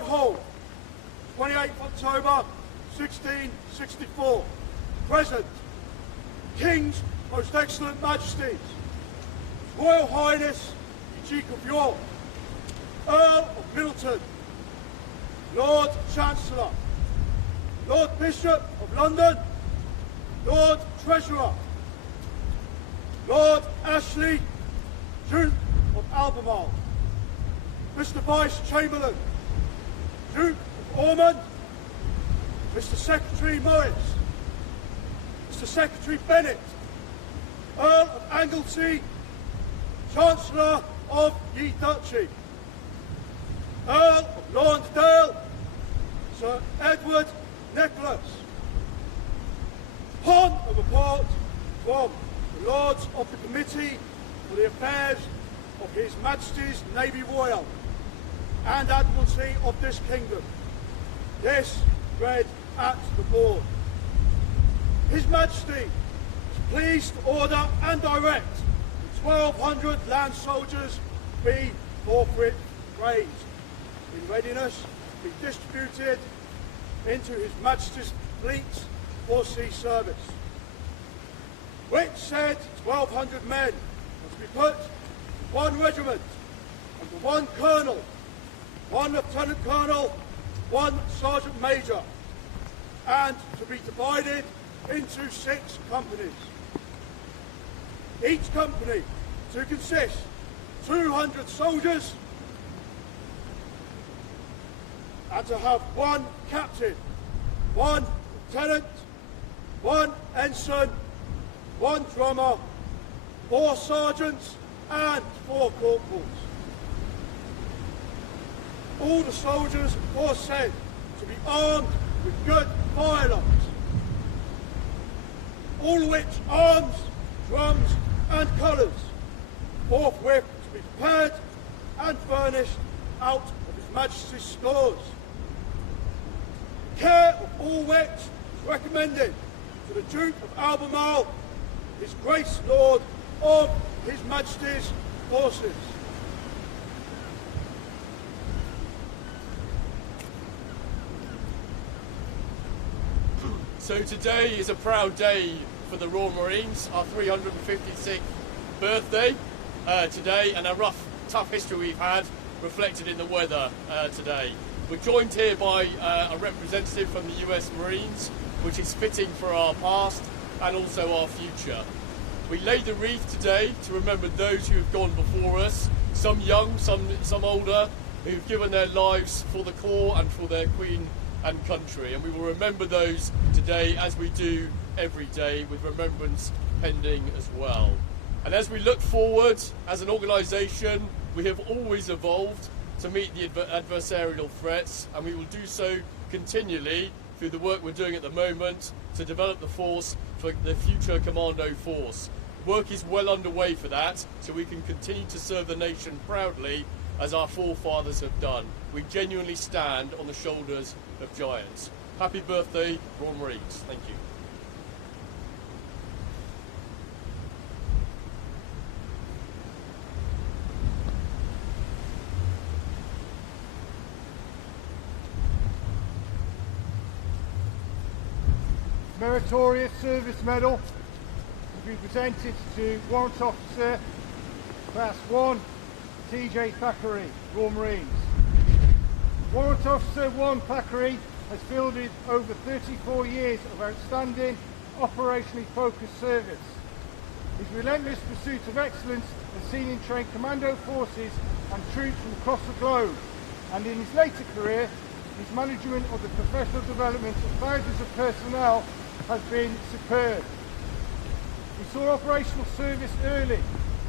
Whitehall, 28th October 1664. Present, King's Most Excellent Majesties, Royal Highness the Duke of York, Earl of Middleton, Lord Chancellor, Lord Bishop of London, Lord Treasurer, Lord Ashley, Duke of Albemarle, Mr. Vice Chamberlain, Duke of Ormond, Mr. Secretary Morris, Mr. Secretary Bennett, Earl of Anglesey, Chancellor of Ye Duchy, Earl of Lawndale, Sir Edward Nicholas. Upon a report from the Lords of the Committee for the Affairs of His Majesty's Navy Royal and Admiralty of this Kingdom. This read at the board. His Majesty is pleased to order and direct the 1,200 land soldiers be forthwith raised in readiness to be distributed into His Majesty's fleets for sea service, which said 1,200 men must be put in one regiment under one colonel, one lieutenant colonel, one sergeant major, and to be divided into 6 companies. Each company to consist of 200 soldiers and to have one captain, one lieutenant, one ensign, one drummer, 4 sergeants and 4 corporals. All the soldiers are said to be armed with good firearms, all which arms, drums and colours forthwith to be prepared and furnished out of His Majesty's stores. Care of all which is recommended to the Duke of Albemarle, His Grace Lord of His Majesty's forces. So today is a proud day for the Royal Marines, our 356th birthday today, and a rough, tough history we've had reflected in the weather today. We're joined here by a representative from the US Marines, which is fitting for our past and also our future. We laid the wreath today to remember those who have gone before us, some young, some older, who've given their lives for the Corps and for their Queen and country, and we will remember those today as we do every day, with remembrance pending as well. And as we look forward as an organisation, we have always evolved to meet the adversarial threats, and we will do so continually through the work we're doing at the moment to develop the force for the future commando force. Work is well underway for that, so we can continue to serve the nation proudly as our forefathers have done. We genuinely stand on the shoulders of giants. Happy birthday, Royal Marines. Thank you. Meritorious Service Medal will be presented to Warrant Officer Class 1 TJ Thackeray, Royal Marines. Warrant Officer 1 Thackeray has fielded over 34 years of outstanding, operationally focused service. His relentless pursuit of excellence has seen him train commando forces and troops from across the globe, and in his later career, his management of the professional development of thousands of personnel has been superb. He saw operational service early,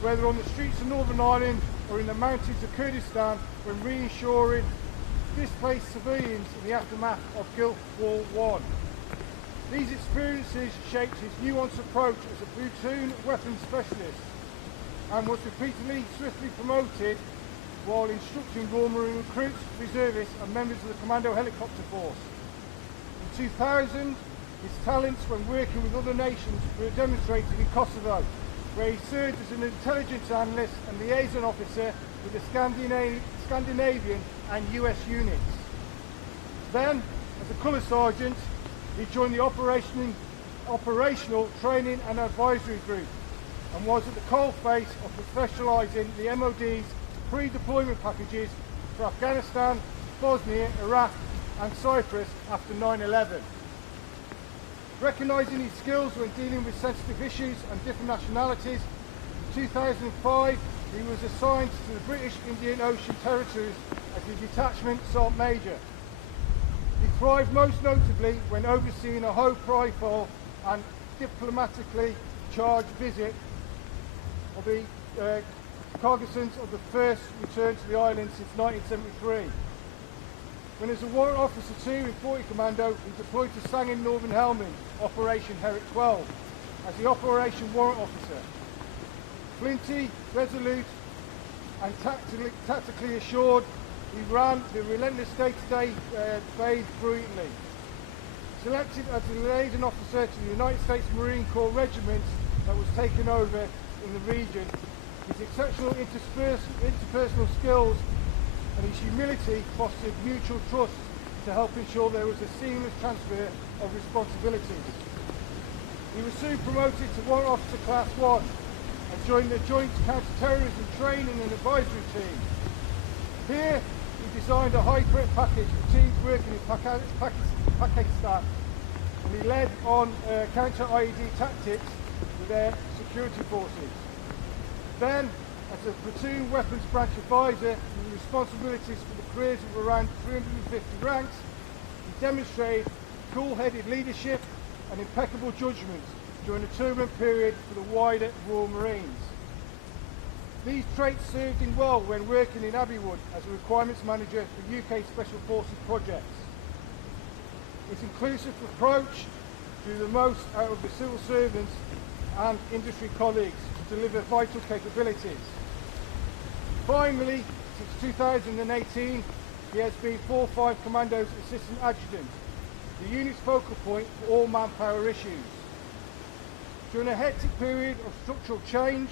whether on the streets of Northern Ireland or in the mountains of Kurdistan, when reassuring displaced civilians in the aftermath of Gulf War I. These experiences shaped his nuanced approach as a platoon weapons specialist, and was repeatedly swiftly promoted while instructing Royal Marine recruits, reservists and members of the Commando Helicopter Force. In 2000, his talents when working with other nations were demonstrated in Kosovo, where he served as an intelligence analyst and liaison officer with the Scandinavian and US units. Then, as a colour sergeant, he joined the operational training and advisory group and was at the coalface of professionalising the MOD's pre-deployment packages for Afghanistan, Bosnia, Iraq and Cyprus after 9/11. Recognising his skills when dealing with sensitive issues and different nationalities, in 2005 he was assigned to the British Indian Ocean Territories as the detachment Sergeant Major. He thrived most notably when overseeing a high-profile and diplomatically charged visit of the cognizance of the first return to the island since 1973. When as a warrant officer too in 40 Commando, he deployed to Sangin, Northern Helmand, Operation Herrick 12, as the Operation Warrant Officer. Flinty, resolute and tactically assured, he ran the relentless day-to-day phase brilliantly. Selected as a liaison officer to the United States Marine Corps regiment that was taken over in the region, his exceptional interpersonal skills and his humility fostered mutual trust to help ensure there was a seamless transfer of responsibilities. He was soon promoted to Warrant Officer Class 1 and joined the Joint Counter-Terrorism Training and Advisory Team. Here, he designed a high-threat package for teams working in Pakistan, and he led on counter-IED tactics with their security forces. Then, as a platoon weapons branch advisor with responsibilities for the careers of around 350 ranks, he demonstrated cool-headed leadership and impeccable judgment during a turbulent period for the wider Royal Marines. These traits served him well when working in Abbeywood as a requirements manager for UK Special Forces projects. His inclusive approach drew the most out of the civil servants and industry colleagues to deliver vital capabilities. Finally, since 2018, he has been 4-5 Commando's Assistant Adjutant, the unit's focal point for all manpower issues. During a hectic period of structural change,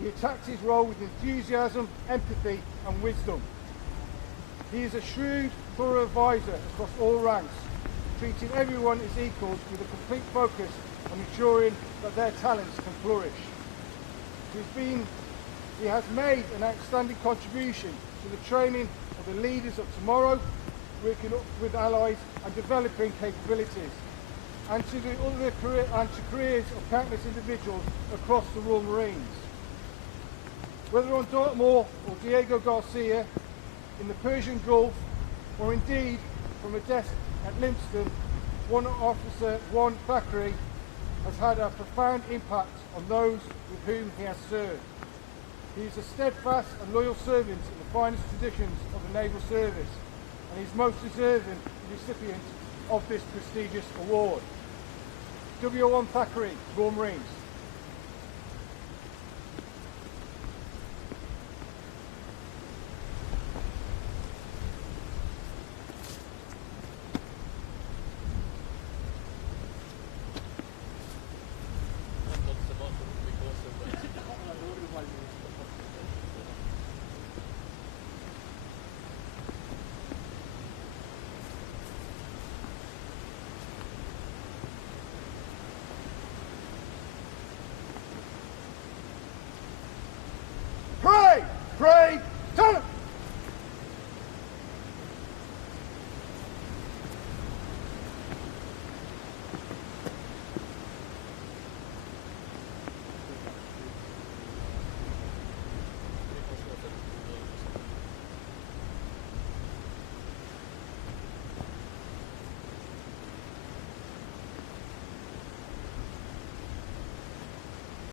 he attacked his role with enthusiasm, empathy and wisdom. He is a shrewd, thorough advisor across all ranks, treating everyone as equals with a complete focus on ensuring that their talents can flourish. He has made an outstanding contribution to the training of the leaders of tomorrow, working with allies and developing capabilities, and to careers of countless individuals across the Royal Marines. Whether on Dartmoor or Diego Garcia, in the Persian Gulf, or indeed from a desk at Lympstone, one officer, one Thackeray, has had a profound impact on those with whom he has served. He is a steadfast and loyal servant in the finest traditions of the Naval Service, and is most deserving recipient of this prestigious award. W.O.1 Thackeray, Royal Marines.